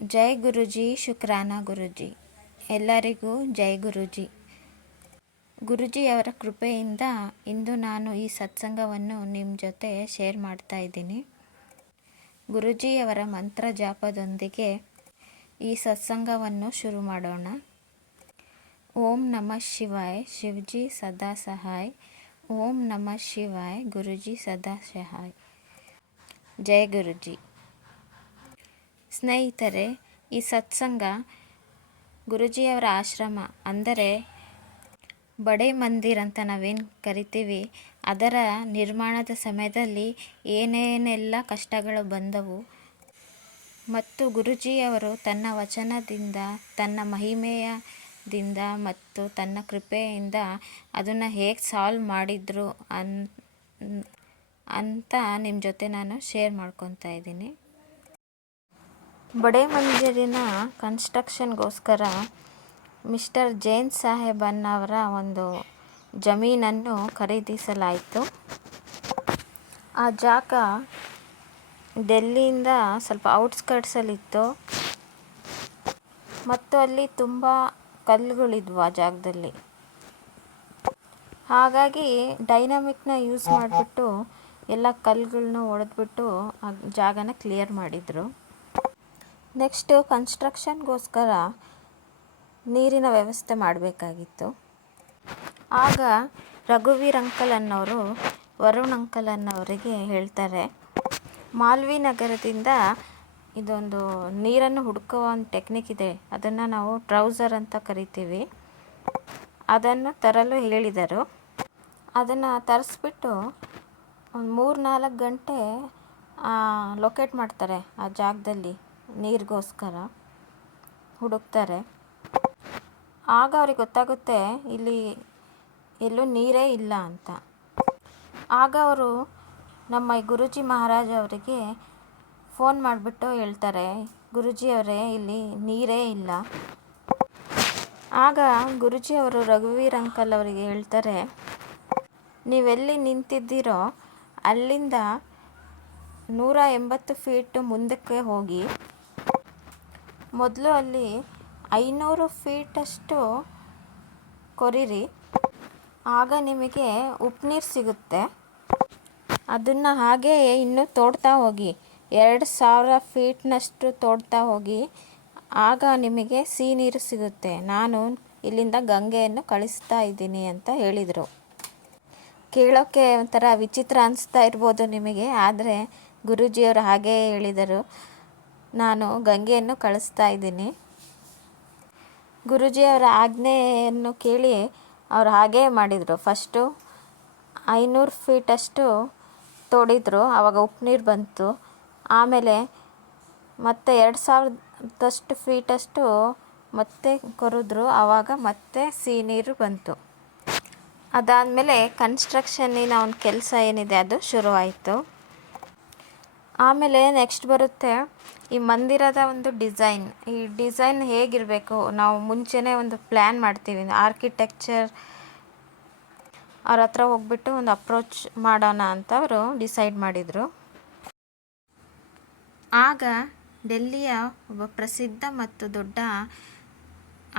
ಜೈ ಗುರುಜಿ, ಶುಕ್ರಾನ ಗುರುಜಿ. ಎಲ್ಲರಿಗೂ ಜೈ ಗುರುಜಿ. ಗುರುಜಿಯವರ ಕೃಪೆಯಿಂದ ಇಂದು ನಾನು ಈ ಸತ್ಸಂಗವನ್ನು ನಿಮ್ಮ ಜೊತೆ ಶೇರ್ ಮಾಡ್ತಾ ಇದ್ದೀನಿ. ಗುರುಜಿಯವರ ಮಂತ್ರ ಜಾಪದೊಂದಿಗೆ ಈ ಸತ್ಸಂಗವನ್ನು ಶುರು ಮಾಡೋಣ. ಓಂ ನಮಃ ಶಿವಾಯ್, ಶಿವಜಿ ಸದಾ ಸಹಾಯ್. ಓಂ ನಮಃ ಶಿವಾಯ್, ಗುರುಜಿ ಸದಾ ಸಹಾಯ್. ಜೈ ಗುರುಜಿ. ಸ್ನೇಹಿತರೆ, ಈ ಸತ್ಸಂಗ ಗುರುಜಿಯವರ ಆಶ್ರಮ ಅಂದರೆ ಬಡೆ ಮಂದಿರ್ ಅಂತ ನಾವೇನು ಕರಿತೀವಿ, ಅದರ ನಿರ್ಮಾಣದ ಸಮಯದಲ್ಲಿ ಏನೇನೆಲ್ಲ ಕಷ್ಟಗಳು ಬಂದವು ಮತ್ತು ಗುರುಜಿಯವರು ತನ್ನ ವಚನದಿಂದ, ತನ್ನ ಮಹಿಮೆಯದಿಂದ ಮತ್ತು ತನ್ನ ಕೃಪೆಯಿಂದ ಅದನ್ನು ಹೇಗೆ ಸಾಲ್ವ್ ಮಾಡಿದರು ಅಂತ ನಿಮ್ಮ ಜೊತೆ ನಾನು ಶೇರ್ ಮಾಡ್ಕೊತಾ ಇದ್ದೀನಿ. ಬಡೆ ಮಂದಿರಿನ ಕನ್ಸ್ಟ್ರಕ್ಷನ್ಗೋಸ್ಕರ ಮಿಸ್ಟರ್ ಜೈನ್ ಸಾಹೇಬನ್ನವರ ಒಂದು ಜಮೀನನ್ನು ಖರೀದಿಸಲಾಯಿತು. ಆ ಜಾಗ ಡೆಲ್ಲಿಯಿಂದ ಸ್ವಲ್ಪ ಔಟ್ಸ್ಕರ್ಟ್ಸಲ್ಲಿತ್ತು ಮತ್ತು ಅಲ್ಲಿ ತುಂಬ ಕಲ್ಲುಗಳಿದ್ವು ಆ ಜಾಗದಲ್ಲಿ. ಹಾಗಾಗಿ ಡೈನಮಿಕ್ನ ಯೂಸ್ ಮಾಡಿಬಿಟ್ಟು ಎಲ್ಲ ಕಲ್ಲುಗಳನ್ನ ಹೊಡೆದ್ಬಿಟ್ಟು ಆ ಜಾಗನ ಕ್ಲಿಯರ್ ಮಾಡಿದರು. ನೆಕ್ಸ್ಟು ಕನ್ಸ್ಟ್ರಕ್ಷನ್ಗೋಸ್ಕರ ನೀರಿನ ವ್ಯವಸ್ಥೆ ಮಾಡಬೇಕಾಗಿತ್ತು. ಆಗ ರಘುವೀರ್ ಅಂಕಲ್ ಅನ್ನೋರು ವರುಣ್ ಅಂಕಲ್ ಅನ್ನೋರಿಗೆ ಹೇಳ್ತಾರೆ, ಮಾಲ್ವಿ ನಗರದಿಂದ ಇದೊಂದು ನೀರನ್ನು ಹುಡುಕುವ ಒಂದು ಟೆಕ್ನಿಕ್ ಇದೆ, ಅದನ್ನು ನಾವು ಟ್ರೌಸರ್ ಅಂತ ಕರಿತೀವಿ, ಅದನ್ನು ತರಲು ಹೇಳಿದರು. ಅದನ್ನು ತರಿಸ್ಬಿಟ್ಟು ಒಂದು 3-4 ಗಂಟೆ ಲೊಕೇಟ್ ಮಾಡ್ತಾರೆ, ಆ ಜಾಗದಲ್ಲಿ ನೀರಿಗೋಸ್ಕರ ಹುಡುಕ್ತಾರೆ. ಆಗ ಅವ್ರಿಗೆ ಗೊತ್ತಾಗುತ್ತೆ ಇಲ್ಲಿ ಎಲ್ಲೂ ನೀರೇ ಇಲ್ಲ ಅಂತ. ಆಗ ಅವರು ನಮ್ಮ ಗುರುಜಿ ಮಹಾರಾಜ್ ಅವರಿಗೆ ಫೋನ್ ಮಾಡಿಬಿಟ್ಟು ಹೇಳ್ತಾರೆ, ಗುರುಜಿಯವರೇ ಇಲ್ಲಿ ನೀರೇ ಇಲ್ಲ. ಆಗ ಗುರುಜಿಯವರು ರಘುವೀರ್ ಅಂಕಲ್ ಅವರಿಗೆ ಹೇಳ್ತಾರೆ, ನೀವೆಲ್ಲಿ ನಿಂತಿದ್ದೀರೋ ಅಲ್ಲಿಂದ 180 ಫೀಟ್ ಮುಂದಕ್ಕೆ ಹೋಗಿ, ಮೊದಲು ಅಲ್ಲಿ 500 ಫೀಟಷ್ಟು ಕೊರಿರಿ, ಆಗ ನಿಮಗೆ ಉಪ್ಪು ನೀರು ಸಿಗುತ್ತೆ. ಅದನ್ನು ಹಾಗೇ ಇನ್ನೂ ತೋಡ್ತಾ ಹೋಗಿ, 2000 ಫೀಟ್ನಷ್ಟು ತೋಡ್ತಾ ಹೋಗಿ, ಆಗ ನಿಮಗೆ ಸಿಹಿ ನೀರು ಸಿಗುತ್ತೆ. ನಾನು ಇಲ್ಲಿಂದ ಗಂಗೆಯನ್ನು ಕಳಿಸ್ತಾ ಇದ್ದೀನಿ ಅಂತ ಹೇಳಿದರು. ಕೇಳೋಕ್ಕೆ ಒಂಥರ ವಿಚಿತ್ರ ಅನಿಸ್ತಾ ಇರ್ಬೋದು ನಿಮಗೆ, ಆದರೆ ಗುರೂಜಿಯವರು ಹಾಗೇ ಹೇಳಿದರು, ನಾನು ಗಂಗೆಯನ್ನು ಕಳಿಸ್ತಾ ಇದ್ದೀನಿ. ಗುರೂಜಿಯವರ ಆಜ್ಞೆಯನ್ನು ಕೇಳಿ ಅವರು ಹಾಗೇ ಮಾಡಿದರು. ಫಸ್ಟು 500 ಫೀಟಷ್ಟು ತೋಡಿದರು, ಆವಾಗ ಉಪ್ಪು ನೀರು ಬಂತು. ಆಮೇಲೆ ಮತ್ತೆ 2000 ಫೀಟಷ್ಟು ಮತ್ತೆ ಕೊರೆದ್ರು, ಆವಾಗ ಮತ್ತೆ ಸಿಹಿ ನೀರು ಬಂತು. ಅದಾದಮೇಲೆ ಕನ್ಸ್ಟ್ರಕ್ಷನ್ನಿನ ಒಂದು ಕೆಲಸ ಏನಿದೆ ಅದು ಶುರುವಾಯಿತು. ಆಮೇಲೆ ನೆಕ್ಸ್ಟ್ ಬರುತ್ತೆ ಈ ಮಂದಿರದ ಒಂದು ಡಿಸೈನ್. ಈ ಡಿಸೈನ್ ಹೇಗಿರಬೇಕು, ನಾವು ಮುಂಚೆನೇ ಒಂದು ಪ್ಲ್ಯಾನ್ ಮಾಡ್ತೀವಿ. ಆರ್ಕಿಟೆಕ್ಚರ್ ಅವ್ರ ಹತ್ರ ಹೋಗ್ಬಿಟ್ಟು ಒಂದು ಅಪ್ರೋಚ್ ಮಾಡೋಣ ಅಂತ ಅವರು ಡಿಸೈಡ್ ಮಾಡಿದರು. ಆಗ ಡೆಲ್ಲಿಯ ಒಬ್ಬ ಪ್ರಸಿದ್ಧ ಮತ್ತು ದೊಡ್ಡ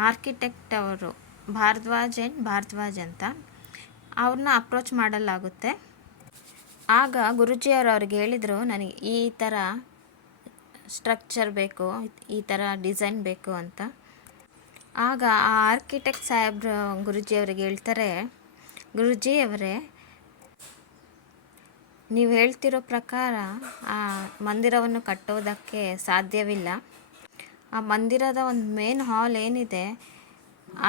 ಆರ್ಕಿಟೆಕ್ಟ್ ಅವರು ಭಾರದ್ವಾಜ್ ಅಂತ ಅವ್ರನ್ನ ಅಪ್ರೋಚ್ ಮಾಡಲಾಗುತ್ತೆ. ಆಗ ಗುರೂಜಿಯವರು ಅವ್ರಿಗೆ ಹೇಳಿದರು, ನನಗೆ ಈ ಥರ ಸ್ಟ್ರಕ್ಚರ್ ಬೇಕು, ಈ ಥರ ಡಿಸೈನ್ ಬೇಕು ಅಂತ. ಆಗ ಆ ಆರ್ಕಿಟೆಕ್ಟ್ ಸಾಹೇಬ್ರು ಗುರೂಜಿಯವ್ರಿಗೆ ಹೇಳ್ತಾರೆ, ಗುರೂಜಿಯವರೇ ನೀವು ಹೇಳ್ತಿರೋ ಪ್ರಕಾರ ಆ ಮಂದಿರವನ್ನು ಕಟ್ಟೋದಕ್ಕೆ ಸಾಧ್ಯವಿಲ್ಲ. ಆ ಮಂದಿರದ ಒಂದು ಮೇನ್ ಹಾಲ್ ಏನಿದೆ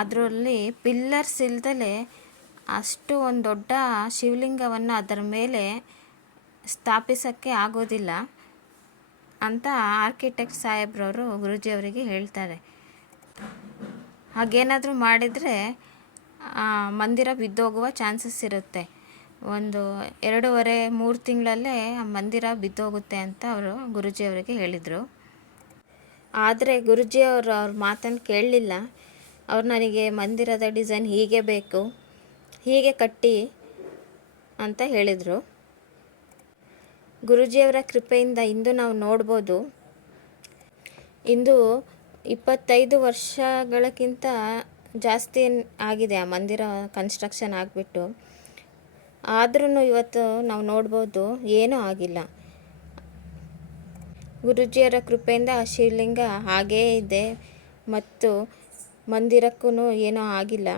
ಅದರಲ್ಲಿ ಪಿಲ್ಲರ್ಸ್ ಇಲ್ದಲೇ ಅಷ್ಟು ಒಂದು ದೊಡ್ಡ ಶಿವಲಿಂಗವನ್ನು ಅದರ ಮೇಲೆ ಸ್ಥಾಪಿಸೋಕ್ಕೆ ಆಗೋದಿಲ್ಲ ಅಂತ ಆರ್ಕಿಟೆಕ್ಟ್ ಸಾಹೇಬ್ರವರು ಗುರೂಜಿಯವರಿಗೆ ಹೇಳ್ತಾರೆ. ಹಾಗೇನಾದರೂ ಮಾಡಿದರೆ ಮಂದಿರ ಬಿದ್ದೋಗುವ ಚಾನ್ಸಸ್ ಇರುತ್ತೆ. ಒಂದು 2.5-3 ತಿಂಗಳಲ್ಲೇ ಆ ಮಂದಿರ ಬಿದ್ದೋಗುತ್ತೆ ಅಂತ ಅವರು ಗುರೂಜಿಯವರಿಗೆ ಹೇಳಿದರು. ಆದರೆ ಗುರೂಜಿಯವರು ಅವ್ರ ಮಾತನ್ನು ಕೇಳಲಿಲ್ಲ. ಅವ್ರು ನನಗೆ ಮಂದಿರದ ಡಿಸೈನ್ ಹೀಗೆ ಬೇಕು, ಹೀಗೆ ಕಟ್ಟಿ ಅಂತ ಹೇಳಿದರು. ಗುರೂಜಿಯವರ ಕೃಪೆಯಿಂದ ಇಂದು ನಾವು ನೋಡ್ಬೋದು ಇಂದು 25 ವರ್ಷಗಳಕ್ಕಿಂತ ಜಾಸ್ತಿ ಆಗಿದೆ ಆ ಮಂದಿರ ಕನ್ಸ್ಟ್ರಕ್ಷನ್ ಆಗಿಬಿಟ್ಟು. ಆದ್ರೂ ಇವತ್ತು ನಾವು ನೋಡ್ಬೋದು ಏನೂ ಆಗಿಲ್ಲ. ಗುರೂಜಿಯವರ ಕೃಪೆಯಿಂದ ಆ ಶಿವಲಿಂಗ ಹಾಗೇ ಇದೆ ಮತ್ತು ಮಂದಿರಕ್ಕೂ ಏನೂ ಆಗಿಲ್ಲ.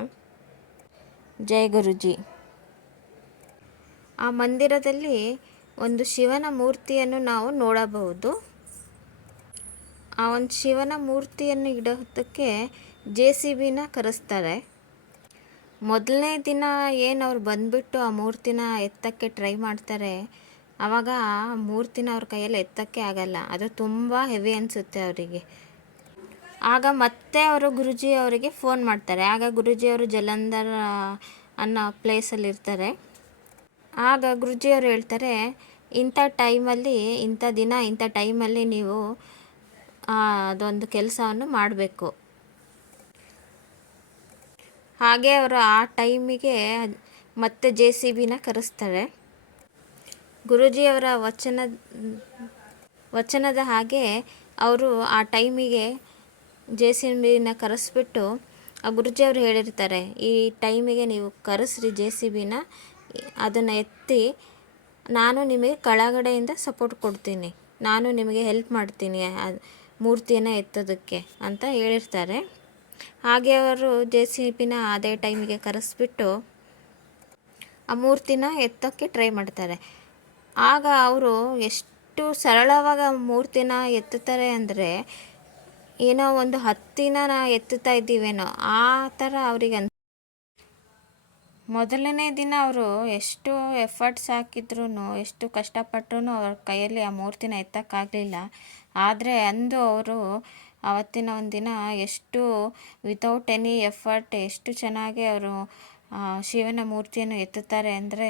ಜೈ ಗುರೂಜಿ. ಆ ಮಂದಿರದಲ್ಲಿ ಒಂದು ಶಿವನ ಮೂರ್ತಿಯನ್ನು ನಾವು ನೋಡಬಹುದು. ಆ ಒಂದು ಶಿವನ ಮೂರ್ತಿಯನ್ನು ಇಡೋದಕ್ಕೆ JCBನ ಕರೆಸ್ತಾರೆ. ಮೊದಲನೇ ದಿನ ಏನು ಅವ್ರು ಬಂದುಬಿಟ್ಟು ಆ ಮೂರ್ತಿನ ಎತ್ತಕ್ಕೆ ಟ್ರೈ ಮಾಡ್ತಾರೆ, ಆವಾಗ ಆ ಮೂರ್ತಿನ ಅವ್ರ ಕೈಯಲ್ಲಿ ಎತ್ತಕ್ಕೆ ಆಗಲ್ಲ. ಅದು ತುಂಬ ಹೆವಿ ಅನಿಸುತ್ತೆ ಅವರಿಗೆ. ಆಗ ಮತ್ತೆ ಅವರು ಗುರೂಜಿ ಅವರಿಗೆ ಫೋನ್ ಮಾಡ್ತಾರೆ. ಆಗ ಗುರೂಜಿಯವರು ಜಲಂಧರ್ ಅನ್ನೋ ಪ್ಲೇಸಲ್ಲಿ ಇರ್ತಾರೆ. ಆಗ ಗುರೂಜಿಯವರು ಹೇಳ್ತಾರೆ, ಇಂಥ ಟೈಮಲ್ಲಿ, ಇಂಥ ದಿನ, ಇಂಥ ಟೈಮಲ್ಲಿ ನೀವು ಅದೊಂದು ಕೆಲಸವನ್ನು ಮಾಡಬೇಕು. ಹಾಗೆ ಅವರು ಆ ಟೈಮಿಗೆ ಮತ್ತೆ JCBನ ಕರೆಸ್ತಾರೆ. ಗುರೂಜಿಯವರ ವಚನದ ಹಾಗೆ ಅವರು ಆ ಟೈಮಿಗೆ JCBನ ಕರೆಸ್ಬಿಟ್ಟು, ಆ ಗುರೂಜಿಯವರು ಹೇಳಿರ್ತಾರೆ, ಈ ಟೈಮಿಗೆ ನೀವು ಕರೆಸ್ರಿ JCBನ, ಅದನ್ನು ಎತ್ತಿ ನಾನು ನಿಮಗೆ ಕೆಳಗಡೆಯಿಂದ ಸಪೋರ್ಟ್ ಕೊಡ್ತೀನಿ, ನಾನು ನಿಮಗೆ ಹೆಲ್ಪ್ ಮಾಡ್ತೀನಿ ಮೂರ್ತಿಯನ್ನು ಎತ್ತೋದಕ್ಕೆ ಅಂತ ಹೇಳಿರ್ತಾರೆ. ಹಾಗೆ ಅವರು JCBನ ಅದೇ ಟೈಮಿಗೆ ಕರೆಸ್ಬಿಟ್ಟು ಆ ಮೂರ್ತಿನ ಎತ್ತೋಕ್ಕೆ ಟ್ರೈ ಮಾಡ್ತಾರೆ. ಆಗ ಅವರು ಎಷ್ಟು ಸರಳವಾಗಿ ಆ ಮೂರ್ತಿನ ಎತ್ತುತ್ತಾರೆ ಅಂದರೆ, ಏನೋ ಒಂದು ಹತ್ತಿನ ಎತ್ತುತ್ತಾ ಇದ್ದೀವೇನೋ ಆ ಥರ ಅವರಿಗೆ ಮೊದಲನೇ ದಿನ ಅವರು ಎಷ್ಟು ಎಫರ್ಟ್ಸ್ ಹಾಕಿದ್ರೂ, ಎಷ್ಟು ಕಷ್ಟಪಟ್ಟರೂ ಅವ್ರ ಕೈಯಲ್ಲಿ ಆ ಮೂರ್ತಿನ ಎತ್ತಕ್ಕಾಗಲಿಲ್ಲ. ಆದರೆ ಅಂದು ಅವರು ಆವತ್ತಿನ ಒಂದು ದಿನ ಎಷ್ಟು ವಿತೌಟ್ ಎನಿ ಎಫರ್ಟ್ ಎಷ್ಟು ಚೆನ್ನಾಗಿ ಅವರು ಶಿವನ ಮೂರ್ತಿಯನ್ನು ಎತ್ತುತ್ತಾರೆ ಅಂದರೆ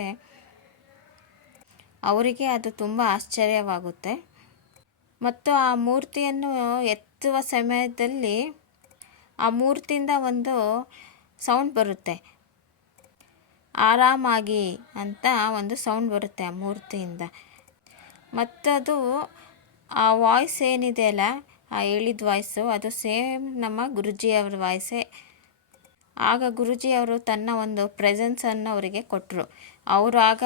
ಅವರಿಗೆ ಅದು ತುಂಬ ಆಶ್ಚರ್ಯವಾಗುತ್ತೆ. ಮತ್ತು ಆ ಮೂರ್ತಿಯನ್ನು ಎತ್ತುವ ಸಮಯದಲ್ಲಿ ಆ ಮೂರ್ತಿಯಿಂದ ಒಂದು ಸೌಂಡ್ ಬರುತ್ತೆ, ಆರಾಮಾಗಿ ಅಂತ ಒಂದು ಸೌಂಡ್ ಬರುತ್ತೆ ಆ ಮೂರ್ತಿಯಿಂದ. ಮತ್ತದು ಆ ವಾಯ್ಸ್ ಏನಿದೆ ಅಲ್ಲ, ಆ ಹೇಳಿದ ವಾಯ್ಸು ಅದು ಸೇಮ್ ನಮ್ಮ ಗುರೂಜಿಯವರ ವಾಯ್ಸೇ. ಆಗ ಗುರೂಜಿಯವರು ತನ್ನ ಒಂದು ಪ್ರೆಸೆನ್ಸನ್ನು ಅವರಿಗೆ ಕೊಟ್ಟರು. ಅವರು ಆಗ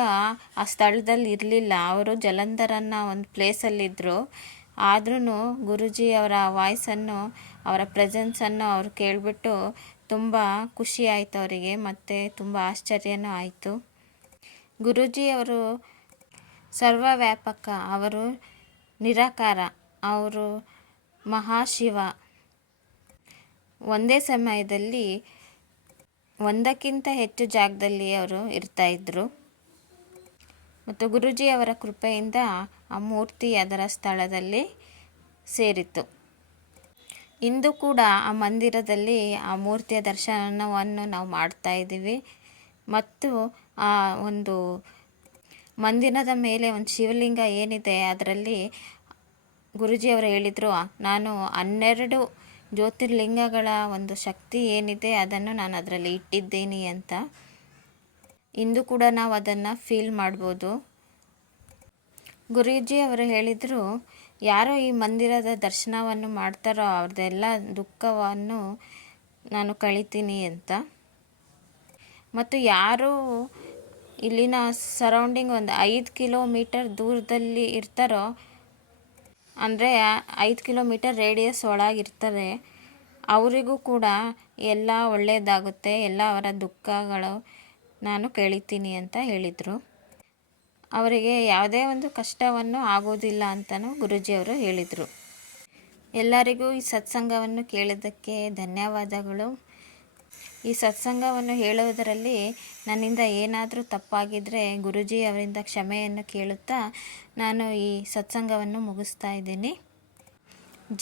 ಆ ಸ್ಥಳದಲ್ಲಿ ಇರಲಿಲ್ಲ, ಅವರು ಜಲಂಧರ್ ಅನ್ನೋ ಒಂದು ಪ್ಲೇಸಲ್ಲಿದ್ದರು. ಆದ್ರೂ ಗುರೂಜಿಯವರ ವಾಯ್ಸನ್ನು, ಅವರ ಪ್ರೆಸೆನ್ಸನ್ನು ಅವರು ಕೇಳಿಬಿಟ್ಟು ತುಂಬ ಖುಷಿ ಆಯಿತು ಅವರಿಗೆ, ಮತ್ತು ತುಂಬ ಆಶ್ಚರ್ಯನೂ ಆಯಿತು. ಗುರೂಜಿಯವರು ಸರ್ವವ್ಯಾಪಕ, ಅವರು ನಿರಾಕಾರ, ಅವರು ಮಹಾಶಿವ. ಒಂದೇ ಸಮಯದಲ್ಲಿ ಒಂದಕ್ಕಿಂತ ಹೆಚ್ಚು ಜಾಗದಲ್ಲಿ ಅವರು ಇರ್ತಾಯಿದ್ರು. ಮತ್ತು ಗುರೂಜಿಯವರ ಕೃಪೆಯಿಂದ ಆ ಮೂರ್ತಿ ಅದರ ಸ್ಥಳದಲ್ಲಿ ಸೇರಿತು. ಇಂದು ಕೂಡ ಆ ಮಂದಿರದಲ್ಲಿ ಆ ಮೂರ್ತಿಯ ದರ್ಶನವನ್ನು ನಾವು ಮಾಡ್ತಾ ಇದ್ದೀವಿ. ಮತ್ತು ಆ ಒಂದು ಮಂದಿರದ ಮೇಲೆ ಒಂದು ಶಿವಲಿಂಗ ಏನಿದೆ, ಅದರಲ್ಲಿ ಗುರೂಜಿಯವರು ಹೇಳಿದರು, ನಾನು 12 ಜ್ಯೋತಿರ್ಲಿಂಗಗಳ ಒಂದು ಶಕ್ತಿ ಏನಿದೆ ಅದನ್ನು ನಾನು ಅದರಲ್ಲಿ ಇಟ್ಟಿದ್ದೀನಿ ಅಂತ. ಇಂದು ಕೂಡ ನಾವು ಅದನ್ನು ಫೀಲ್ ಮಾಡ್ಬೋದು. ಗುರೂಜಿಯವರು ಹೇಳಿದರು, ಯಾರೋ ಈ ಮಂದಿರದ ದರ್ಶನವನ್ನು ಮಾಡ್ತಾರೋ ಅವ್ರದ್ದೆಲ್ಲ ದುಃಖವನ್ನು ನಾನು ಕಳಿತೀನಿ ಅಂತ. ಮತ್ತು ಯಾರು ಇಲ್ಲಿನ ಸರೌಂಡಿಂಗ್ ಒಂದು 5 ಕಿಲೋಮೀಟರ್ ದೂರದಲ್ಲಿ ಇರ್ತಾರೋ, ಅಂದರೆ 5 ಕಿಲೋಮೀಟರ್ ರೇಡಿಯಸ್ ಒಳಗಿರ್ತಾರೆ, ಅವರಿಗೂ ಕೂಡ ಎಲ್ಲ ಒಳ್ಳೆಯದಾಗುತ್ತೆ, ಎಲ್ಲ ಅವರ ದುಃಖಗಳು ನಾನು ಕಳಿತೀನಿ ಅಂತ ಹೇಳಿದರು. ಅವರಿಗೆ ಯಾವುದೇ ಒಂದು ಕಷ್ಟವನ್ನು ಆಗೋದಿಲ್ಲ ಅಂತಲೂ ಗುರೂಜಿಯವರು ಹೇಳಿದರು. ಎಲ್ಲರಿಗೂ ಈ ಸತ್ಸಂಗವನ್ನು ಕೇಳಿದ್ದಕ್ಕೆ ಧನ್ಯವಾದಗಳು. ಈ ಸತ್ಸಂಗವನ್ನು ಹೇಳುವುದರಲ್ಲಿ ನನ್ನಿಂದ ಏನಾದರೂ ತಪ್ಪಾಗಿದ್ದರೆ ಗುರೂಜಿ ಅವರಿಂದ ಕ್ಷಮೆಯನ್ನು ಕೇಳುತ್ತಾ ನಾನು ಈ ಸತ್ಸಂಗವನ್ನು ಮುಗಿಸ್ತಾ ಇದ್ದೀನಿ.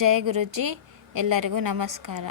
ಜೈ ಗುರೂಜಿ. ಎಲ್ಲರಿಗೂ ನಮಸ್ಕಾರ.